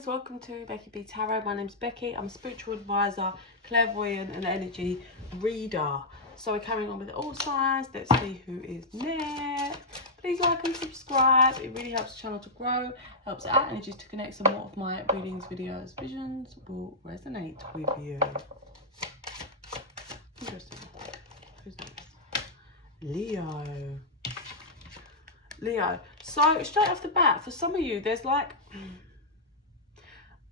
guys, welcome to Becky Tarot. My name's Becky. I'm a spiritual advisor, clairvoyant and energy reader. So we're carrying on with all signs. Let's see who is next. Please like and subscribe. It really helps the channel to grow, helps our energies to connect, so more of my readings, videos, visions will resonate with you. Interesting. Who's next? Leo. So straight off the bat, for some of you, there's like,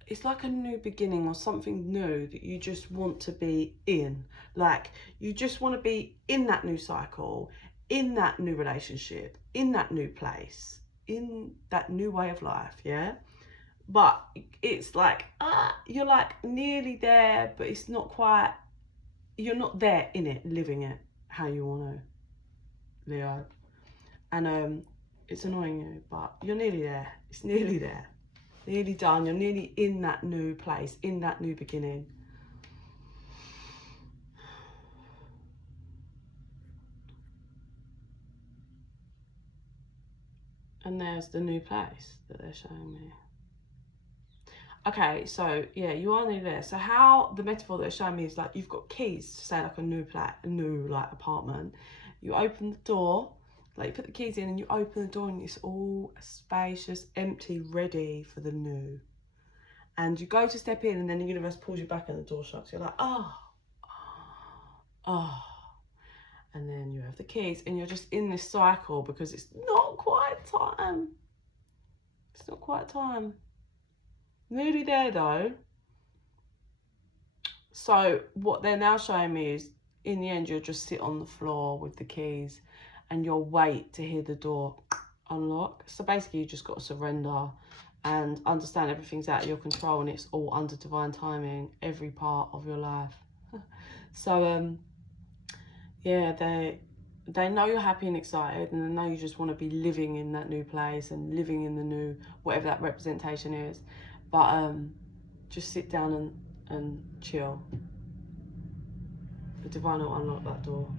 it's like a new beginning or something new that you just want to be in. Like, you just want to be in that new cycle, in that new relationship, in that new place, in that new way of life, yeah? But it's like, you're like nearly there, but it's not quite, you're not there in it, living it how you want to, Leo. And it's annoying you, but you're nearly there. It's nearly there. Nearly done. You're nearly in that new place, in that new beginning. And there's the new place that they're showing me. Okay, so yeah, you are nearly there. So how the metaphor that they're showing me is like you've got keys to say like a new like apartment. You open the door, like you put the keys in and you open the door and it's all spacious, empty, ready for the new. And you go to step in and then the universe pulls you back and the door shuts. You're like, oh. And then you have the keys and you're just in this cycle because it's not quite time. It's not quite time. Nearly there though. So what they're now showing me is in the end, you'll just sit on the floor with the keys and you'll wait to hear the door unlock. So basically you just got to surrender and understand everything's out of your control and it's all under divine timing, every part of your life. So yeah, they know you're happy and excited and they know you just want to be living in that new place and living in the new, whatever that representation is. But just sit down and chill. The divine will unlock that door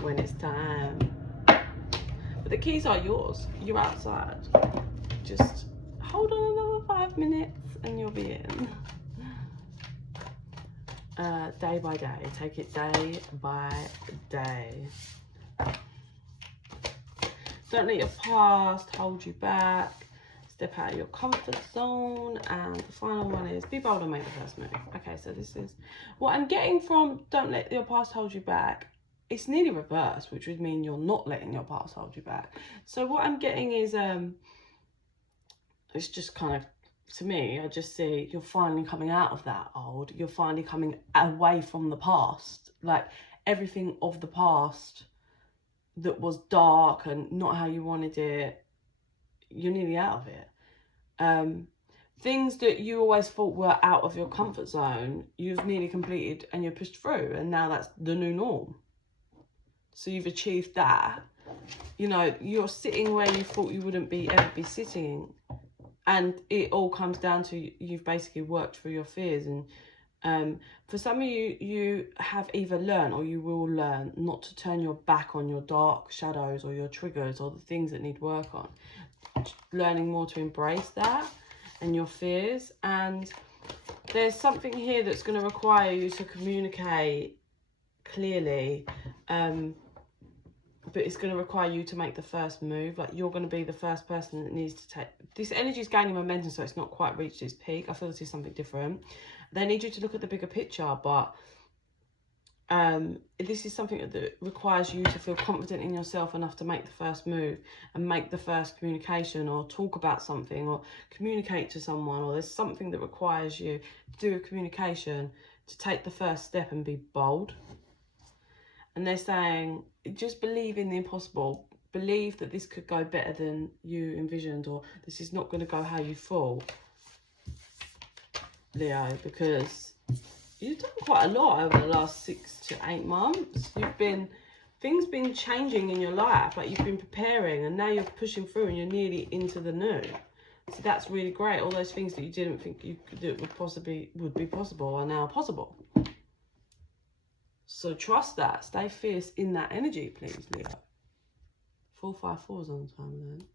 when it's time. But the keys are yours. You're outside. Just hold on another 5 minutes and you'll be in. Day by day. Take it day by day. Don't let your past hold you back. Step out of your comfort zone. And the final one is be bold and make the first move. Okay, so this is what I'm getting from don't let your past hold you back. It's nearly reversed, which would mean you're not letting your past hold you back. So what I'm getting is it's just kind of, to me, I just see you're finally coming out of that old. You're finally coming away from the past. Like everything of the past that was dark and not how you wanted it, you're nearly out of it. Things that you always thought were out of your comfort zone, you've nearly completed and you're pushed through. And now that's the new norm. So you've achieved that. You know, you're sitting where you thought you wouldn't ever be sitting. And it all comes down to you've basically worked through your fears. And for some of you, you have either learned or you will learn not to turn your back on your dark shadows or your triggers or the things that need work on. Learning more to embrace that and your fears. And there's something here that's going to require you to communicate clearly. But it's going to require you to make the first move. Like you're going to be the first person that needs to take... This energy is gaining momentum, so it's not quite reached its peak. I feel this is something different. They need you to look at the bigger picture, but this is something that requires you to feel confident in yourself enough to make the first move and make the first communication or talk about something or communicate to someone, or there's something that requires you to do a communication, to take the first step and be bold. And they're saying, just believe in the impossible. Believe that this could go better than you envisioned, or this is not going to go how you thought, Leo, because you've done quite a lot over the last 6 to 8 months. Things been changing in your life, like you've been preparing and now you're pushing through and you're nearly into the new. So that's really great. All those things that you didn't think you could do would be possible are now possible. So trust that. Stay fierce in that energy, please, Leo. 454's on time then.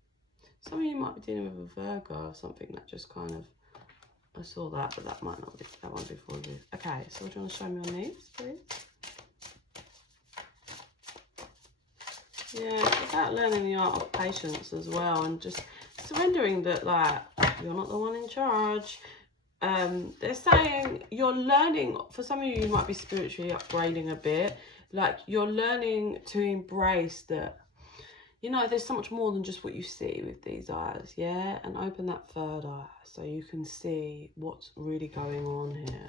Some of you might be dealing with a Virgo or something that just kind of, I saw that, but that might not be, that won't be for you. Okay, so what do you want to show me on these, please? Yeah, it's about learning the art of patience as well, and just surrendering that, like, you're not the one in charge. They're saying you're learning, for some of you, you might be spiritually upgrading a bit. Like, you're learning to embrace that, you know, there's so much more than just what you see with these eyes, yeah? And open that third eye so you can see what's really going on here.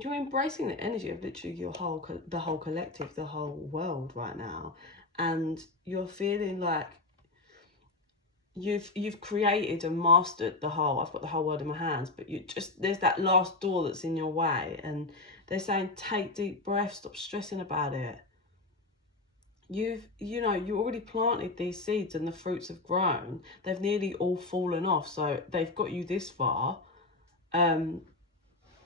You're embracing the energy of literally the whole collective, the whole world right now. And you're feeling like you've created and mastered the whole, I've got the whole world in my hands, but you just, there's that last door that's in your way. And they're saying, take deep breaths, stop stressing about it. You already planted these seeds and the fruits have grown. They've nearly all fallen off. So they've got you this far.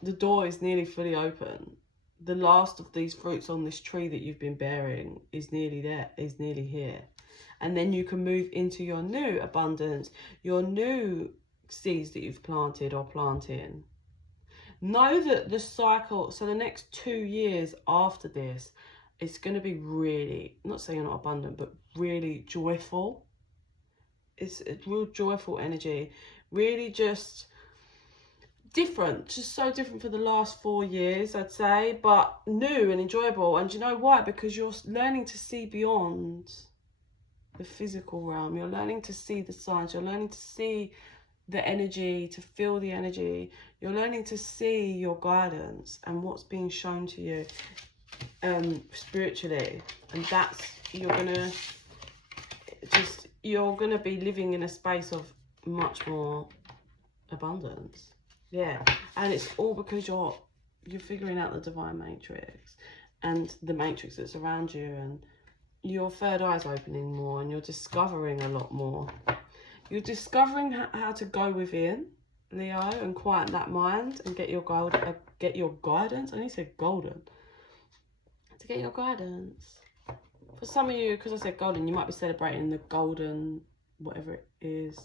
The door is nearly fully open. The last of these fruits on this tree that you've been bearing is nearly there, is nearly here. And then you can move into your new abundance, your new seeds that you've planted or planting. Know that the cycle, so the next 2 years after this, it's going to be really, not saying you're not abundant, but really joyful. It's a real joyful energy. Really just different, just so different for the last 4 years, I'd say, but new and enjoyable. And you know why? Because you're learning to see beyond the physical realm. You're learning to see the signs. You're learning to see the energy, to feel the energy. You're learning to see your guidance and what's being shown to you spiritually. And that's, you're gonna be living in a space of much more abundance. Yeah, and it's all because you're figuring out the divine matrix and the matrix that's around you, and your third eye's opening more, and you're discovering a lot more. You're discovering how to go within, Leo, and quiet that mind and get your guidance. I need to say golden. To get your guidance. For some of you, because I said golden, you might be celebrating the golden, whatever it is.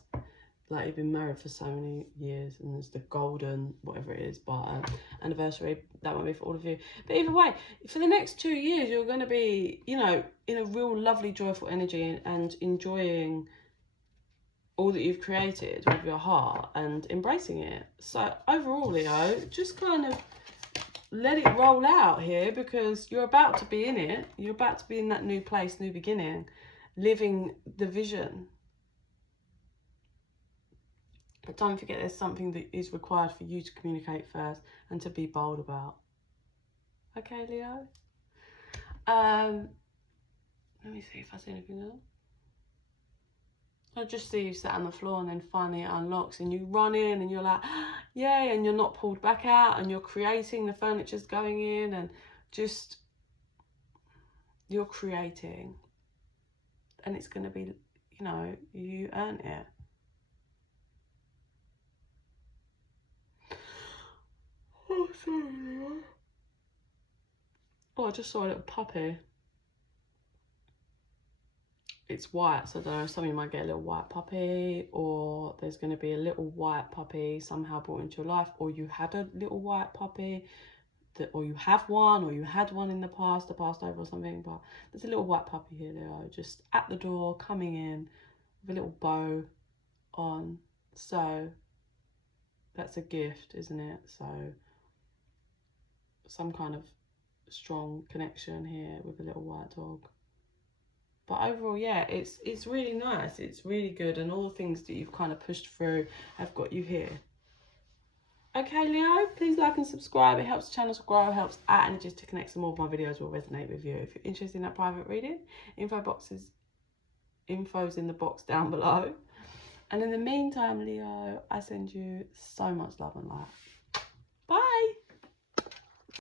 Like, you've been married for so many years and there's the golden, whatever it is, but anniversary, that might be for all of you. But either way, for the next 2 years, you're going to be, you know, in a real lovely, joyful energy and enjoying all that you've created with your heart and embracing it. So overall, Leo, just kind of let it roll out here, because you're about to be in it. You're about to be in that new place, new beginning, living the vision. But don't forget, there's something that is required for you to communicate first and to be bold about. Okay, Leo? Let me see if I see anything else. I just see you sat on the floor, and then finally it unlocks and you run in and you're like, yay, and you're not pulled back out, and you're creating, the furniture's going in, and just, you're creating. And it's going to be, you know, you earned it. Oh, sorry. Oh, I just saw a little puppy. It's white, so I don't know, some of you might get a little white puppy, or there's going to be a little white puppy somehow brought into your life, or you had a little white puppy, or you have one, or you had one in the past, passed over or something. But there's a little white puppy here, Leo, just at the door, coming in with a little bow on. So that's a gift, isn't it? So some kind of strong connection here with a little white dog. But overall, yeah, it's really nice. It's really good. And all the things that you've kind of pushed through have got you here. Okay, Leo, please like and subscribe. It helps the channel to grow, helps our energies to connect, so more of my videos will resonate with you. If you're interested in that private reading, info's in the box down below. And in the meantime, Leo, I send you so much love and light.